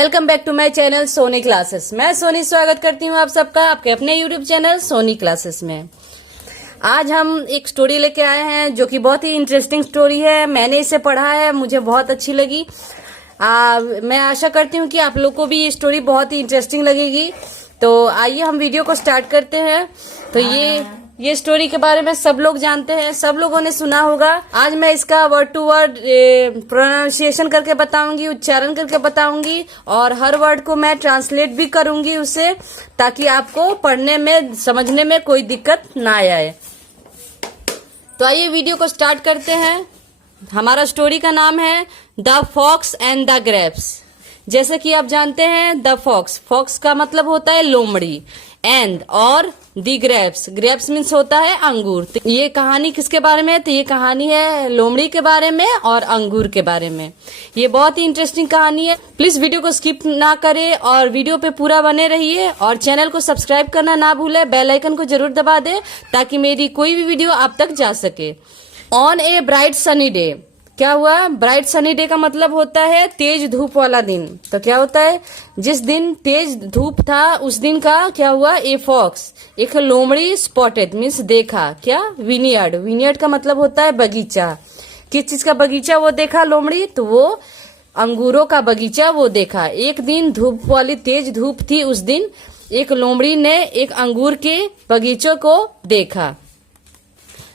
Welcome back to my channel Soni classes. मैं सोनी स्वागत करती हूँ आप सबका आपके अपने यूट्यूब चैनल सोनी क्लासेस में। आज हम एक स्टोरी लेके आए हैं जो कि बहुत ही इंटरेस्टिंग स्टोरी है। मैंने इसे पढ़ा है, मुझे बहुत अच्छी लगी। मैं आशा करती हूँ कि आप लोग को भी ये स्टोरी बहुत ही इंटरेस्टिंग लगेगी। तो आइए हम वीडियो को स्टार्ट करते हैं। तो ये स्टोरी के बारे में सब लोग जानते हैं, सब लोगों ने सुना होगा। आज मैं इसका वर्ड टू वर्ड प्रोनाउंसिएशन करके बताऊंगी, उच्चारण करके बताऊंगी और हर वर्ड को मैं ट्रांसलेट भी करूंगी उसे, ताकि आपको पढ़ने में समझने में कोई दिक्कत ना आए। तो आइए वीडियो को स्टार्ट करते हैं। हमारा स्टोरी का नाम है the fox and the grapes. जैसे कि आप जानते हैं द फॉक्स का मतलब होता है लोमड़ी, एंड और दी ग्रेप्स मीन्स होता है अंगूर। तो ये कहानी किसके बारे में है? तो ये कहानी है लोमड़ी के बारे में और अंगूर के बारे में। ये बहुत ही इंटरेस्टिंग कहानी है। प्लीज वीडियो को स्किप ना करें और वीडियो पे पूरा बने रहिए और चैनल को सब्सक्राइब करना ना भूले, बेल आइकन को जरूर दबा दे ताकि मेरी कोई भी वीडियो आप तक जा सके। On a bright sunny day, क्या हुआ? ब्राइट सनी डे का मतलब होता है तेज धूप वाला दिन। तो क्या होता है? जिस दिन तेज धूप था उस दिन का क्या हुआ? ए फॉक्स, एक लोमड़ी स्पॉटेड मीन्स देखा। क्या? विनियर्ड का मतलब होता है बगीचा। किस चीज का बगीचा वो देखा लोमड़ी? तो वो अंगूरों का बगीचा वो देखा। एक दिन धूप वाली तेज धूप थी, उस दिन एक लोमड़ी ने एक अंगूर के बगीचों को देखा।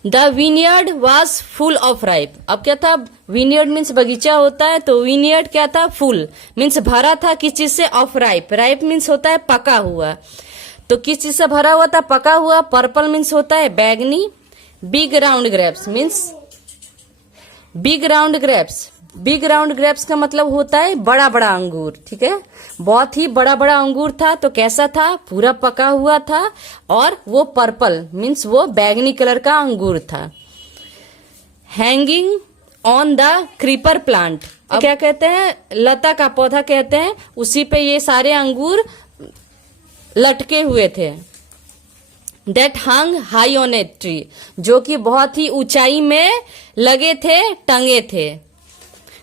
The vineyard was full of ripe. अब क्या था? विनियर्ड मीन्स बगीचा होता है, तो विनियर्ड क्या था? फुल मीन्स भरा था। किस चीज से? Of ripe. राइप मीन्स होता है पका हुआ। तो किस चीज से भरा हुआ था? पका हुआ। पर्पल मीन्स होता है बैगनी। Big round grapes means big round grapes का मतलब होता है बड़ा बड़ा अंगूर। ठीक है, बहुत ही बड़ा बड़ा अंगूर था। तो कैसा था? पूरा पका हुआ था और वो पर्पल मीन्स वो बैगनी कलर का अंगूर था। Hanging on the creeper plant, अब क्या कहते हैं? लता का पौधा कहते हैं। उसी पे ये सारे अंगूर लटके हुए थे। That hung high on a tree, जो कि बहुत ही ऊंचाई में लगे थे, टंगे थे।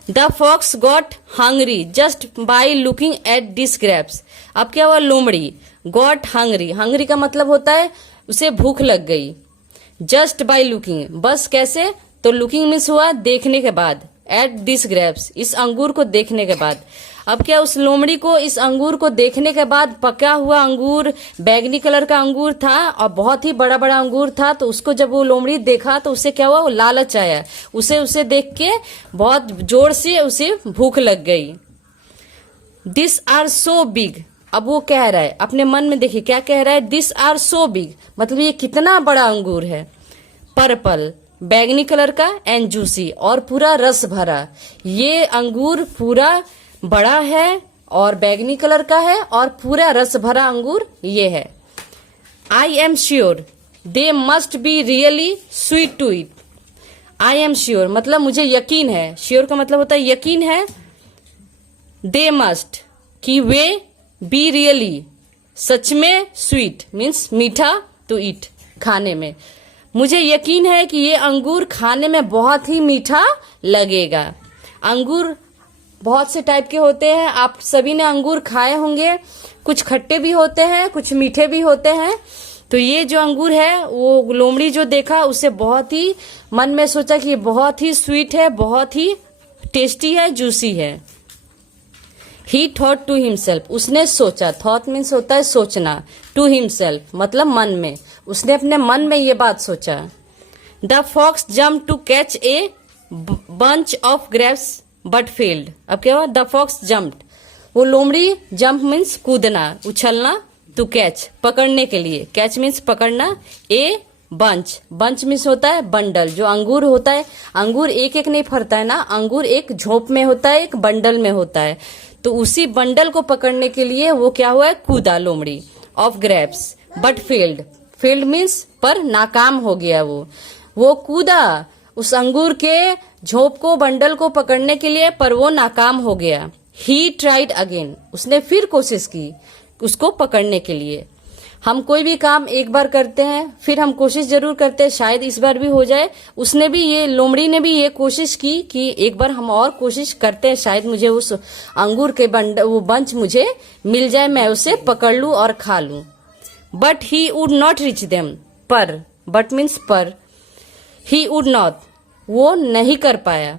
The fox got hungry just by looking at this grapes. अब क्या हुआ? लोमड़ी गॉट हंग्री का मतलब होता है उसे भूख लग गई। जस्ट बाय लुकिंग, बस कैसे? तो लुकिंग मीन्स हुआ देखने के बाद, एट दिस ग्रेप्स इस अंगूर को देखने के बाद। अब क्या उस लोमड़ी को इस अंगूर को देखने के बाद, पका हुआ अंगूर बैगनी कलर का अंगूर था और बहुत ही बड़ा बड़ा अंगूर था, तो उसको जब वो लोमड़ी देखा तो उसे क्या हुआ? वो लालच आया। उसे देख के बहुत जोर से उसे भूख लग गई। दिस आर सो बिग, अब वो कह रहा है अपने मन में, देखिए क्या कह रहा है? दिस आर सो बिग मतलब ये कितना बड़ा अंगूर है। पर्पल बैगनी कलर का, एंड जूसी और पूरा रस भरा। ये अंगूर पूरा बड़ा है और बैगनी कलर का है और पूरा रस भरा अंगूर ये है। I am sure they must be really sweet to eat. I am sure मतलब मुझे यकीन है। श्योर का मतलब होता है यकीन है। दे मस्ट कि वे, बी रियली सच में, स्वीट मीन्स मीठा, टू ईट खाने में। मुझे यकीन है कि ये अंगूर खाने में बहुत ही मीठा लगेगा। अंगूर बहुत से टाइप के होते हैं, आप सभी ने अंगूर खाए होंगे। कुछ खट्टे भी होते हैं, कुछ मीठे भी होते हैं। तो ये जो अंगूर है वो लोमड़ी जो देखा उसे बहुत ही मन में सोचा कि ये बहुत ही स्वीट है, बहुत ही टेस्टी है, जूसी है। ही थॉट टू हिमसेल्फ, उसने सोचा। थॉट मीन्स होता है सोचना। टू हिमसेल्फ मतलब मन में, उसने अपने मन में ये बात सोचा। The fox jump to catch a bunch of grapes but failed. अब क्या हुआ? द फॉक्स जम्प्ड, वो लोमड़ी जंप मीन्स कूदना, उछलना, टू कैच पकड़ने के लिए, कैच मीन्स पकड़ना। ए बंच मीन्स होता है बंडल। जो अंगूर होता है, अंगूर एक एक नहीं फरता है ना, अंगूर एक झोंप में होता है, एक बंडल में होता है। तो उसी बंडल को पकड़ने के लिए वो क्या हुआ है? कूदा लोमड़ी। Of grapes but failed means पर नाकाम हो गया। वो कूदा उस अंगूर के झोंप को, बंडल को पकड़ने के लिए, पर वो नाकाम हो गया। ही ट्राइड अगेन, उसने फिर कोशिश की उसको पकड़ने के लिए। हम कोई भी काम एक बार करते हैं, फिर हम कोशिश जरूर करते हैं शायद इस बार भी हो जाए। उसने भी ये लोमड़ी ने भी ये कोशिश की कि एक बार हम और कोशिश करते हैं, शायद मुझे उस अंगूर के वो बंच मुझे मिल जाए, मैं उसे पकड़ लूं और खा लूं। But he would not reach them, पर, बट मीन्स पर, ही वुड नॉट, वो नहीं कर पाया,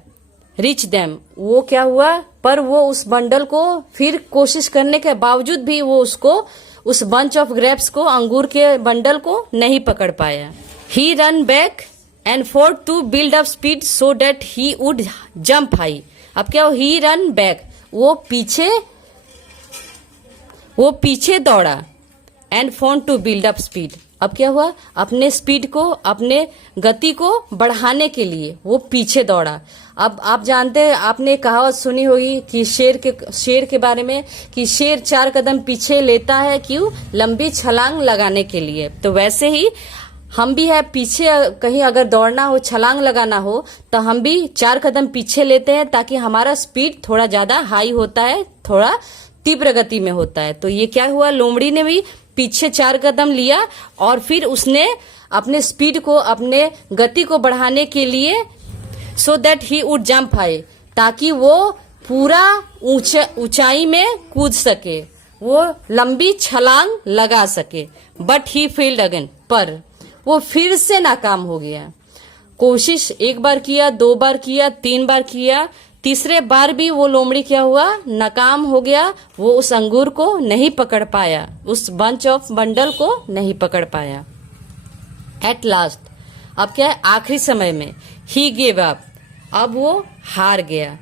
रीच देम, वो क्या हुआ, पर वो उस बंडल को फिर कोशिश करने के बावजूद भी वो उसको, उस बंच ऑफ ग्रेप्स को, अंगूर के बंडल को नहीं पकड़ पाया। He ran back and forward to build up speed so that he would jump high. अब क्या, ही रन बैक, वो पीछे दौड़ा, and forward to build up speed, अब क्या हुआ, अपने स्पीड को, अपने गति को बढ़ाने के लिए वो पीछे दौड़ा। अब आप जानते हैं, आपने कहावत सुनी होगी कि शेर के बारे में, कि शेर 4 कदम पीछे लेता है, क्यों, लंबी छलांग लगाने के लिए। तो वैसे ही हम भी है, पीछे कहीं अगर दौड़ना हो, छलांग लगाना हो, तो हम भी 4 कदम पीछे लेते हैं, ताकि हमारा स्पीड थोड़ा ज्यादा हाई होता है, थोड़ा तीव्र गति में होता है। तो ये क्या हुआ, लोमड़ी ने भी पीछे 4 कदम लिया और फिर उसने अपने स्पीड को, अपने गति को बढ़ाने के लिए, so that he would jump high, ताकि वो पूरा ऊंचाई में कूद सके, वो लंबी छलांग लगा सके। बट ही फेल्ड अगेन, पर वो फिर से नाकाम हो गया। कोशिश एक बार किया, 2 बार किया, 3 बार किया, तीसरे बार भी वो लोमड़ी क्या हुआ, नाकाम हो गया। वो उस अंगूर को नहीं पकड़ पाया, उस बंच ऑफ बंडल को नहीं पकड़ पाया। एट लास्ट, अब क्या है, आखिरी समय में, ही गेव अप, अब वो हार गया।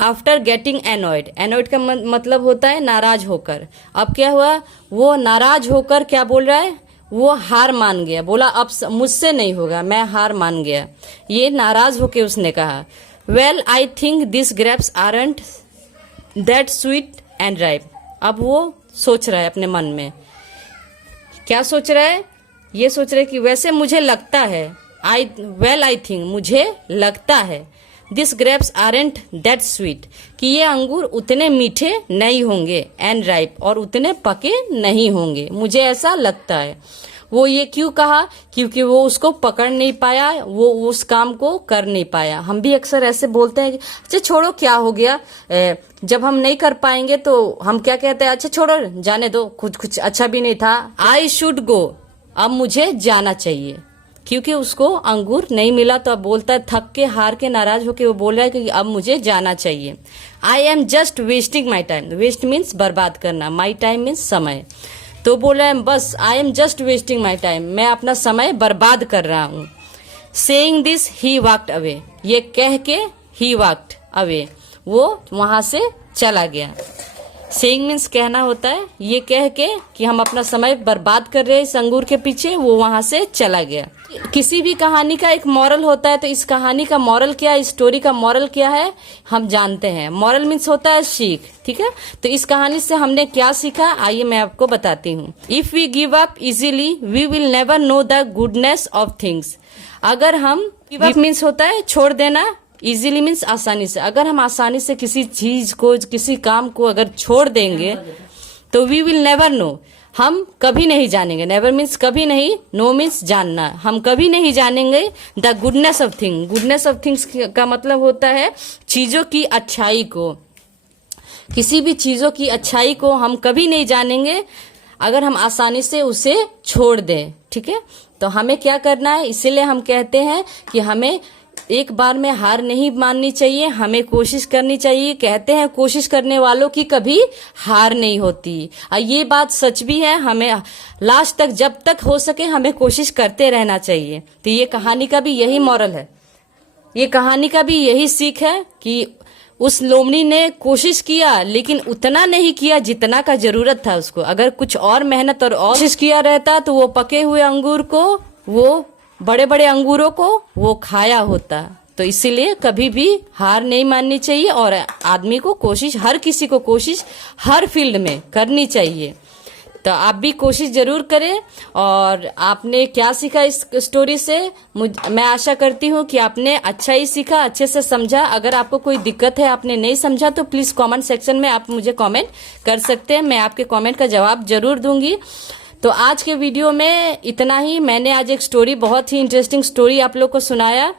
आफ्टर गेटिंग एनॉयड, एनॉयड का मतलब होता है नाराज होकर। अब क्या हुआ, वो नाराज होकर क्या बोल रहा है, वो हार मान गया, बोला अब मुझसे नहीं होगा, मैं हार मान गया। ये नाराज होके उसने कहा, well I think this grapes aren't that sweet and ripe. अब वो सोच रहा है अपने मन में, क्या सोच रहा है, ये सोच रहा है कि वैसे मुझे लगता है, आई थिंक, मुझे लगता है, this grapes aren't that sweet, कि ये अंगूर उतने मीठे नहीं होंगे, एंड राइप, और उतने पके नहीं होंगे, मुझे ऐसा लगता है। वो ये क्यों कहा, क्योंकि वो उसको पकड़ नहीं पाया, वो उस काम को कर नहीं पाया। हम भी अक्सर ऐसे बोलते हैं कि अच्छा छोड़ो, क्या हो गया, जब हम नहीं कर पाएंगे तो हम क्या कहते हैं, अच्छा छोड़ो, जाने दो, कुछ अच्छा भी नहीं था, आई शुड गो, अब मुझे जाना चाहिए, क्योंकि उसको अंगूर नहीं मिला। तो अब बोलता है, थक के, हार के, नाराज होके वो बोल रहा है कि अब मुझे जाना चाहिए। I am just wasting my time, waste means बर्बाद करना, माई टाइम मीन्स समय। तो बोल रहा है, बस आई am just wasting my time, मैं अपना समय बर्बाद कर रहा हूँ। Saying this he walked away, ये कह के ही वॉक्ड अवे, वो वहां से चला गया। सेइंग मीन्स कहना होता है, ये कह के कि हम अपना समय बर्बाद कर रहे हैं इस अंगूर के पीछे, वो वहां से चला गया। किसी भी कहानी का एक मॉरल होता है, तो इस कहानी का मॉरल क्या है, इस स्टोरी का मॉरल क्या है, हम जानते हैं। मॉरल मीन्स होता है सीख, ठीक है। तो इस कहानी से हमने क्या सीखा, आइए मैं आपको बताती हूँ। If we give up easily we will never know the goodness of things. अगर हम, गिव अप मीन्स होता है छोड़ देना, इजीली मीन्स आसानी से। अगर हम आसानी से किसी चीज को, किसी काम को अगर छोड़ देंगे, तो वी विल नेवर नो, हम कभी नहीं जानेंगे। नेवर मीन्स कभी नहीं, नो मीन्स जानना, हम कभी नहीं जानेंगे the goodness of thing. Goodness of things का मतलब होता है चीजों की अच्छाई को। किसी भी चीजों की अच्छाई को हम कभी नहीं जानेंगे अगर हम आसानी से उसे छोड़ दें, ठीक है। तो हमें क्या करना है, इसीलिए हम कहते हैं कि हमें एक बार में हार नहीं माननी चाहिए, हमें कोशिश करनी चाहिए। कहते हैं कोशिश करने वालों की कभी हार नहीं होती, और ये बात सच भी है। हमें लास्ट तक, जब तक हो सके, हमें कोशिश करते रहना चाहिए। तो ये कहानी का भी यही मॉरल है, ये कहानी का भी यही सीख है कि उस लोमड़ी ने कोशिश किया, लेकिन उतना नहीं किया जितना का जरूरत था उसको। अगर कुछ और मेहनत और कोशिश किया रहता तो वो पके हुए अंगूर को, वो बड़े बड़े अंगूरों को वो खाया होता। तो इसीलिए कभी भी हार नहीं माननी चाहिए, और आदमी को कोशिश, हर किसी को कोशिश हर फील्ड में करनी चाहिए। तो आप भी कोशिश जरूर करें। और आपने क्या सीखा इस स्टोरी से, मैं आशा करती हूँ कि आपने अच्छा ही सीखा, अच्छे से समझा। अगर आपको कोई दिक्कत है, आपने नहीं समझा, तो प्लीज कमेंट सेक्शन में आप मुझे कमेंट कर सकते हैं, मैं आपके कमेंट का जवाब जरूर दूंगी। तो आज के वीडियो में इतना ही। मैंने आज एक स्टोरी, बहुत ही इंटरेस्टिंग स्टोरी आप लोग को सुनाया।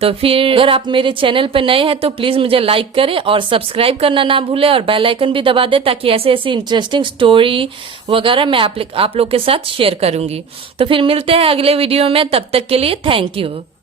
तो फिर अगर आप मेरे चैनल पे नए हैं तो प्लीज मुझे लाइक करें और सब्सक्राइब करना ना भूलें और बेल आइकन भी दबा दें, ताकि ऐसे ऐसी इंटरेस्टिंग स्टोरी वगैरह मैं आप लोग के साथ शेयर करूंगी। तो फिर मिलते हैं अगले वीडियो में, तब तक के लिए थैंक यू।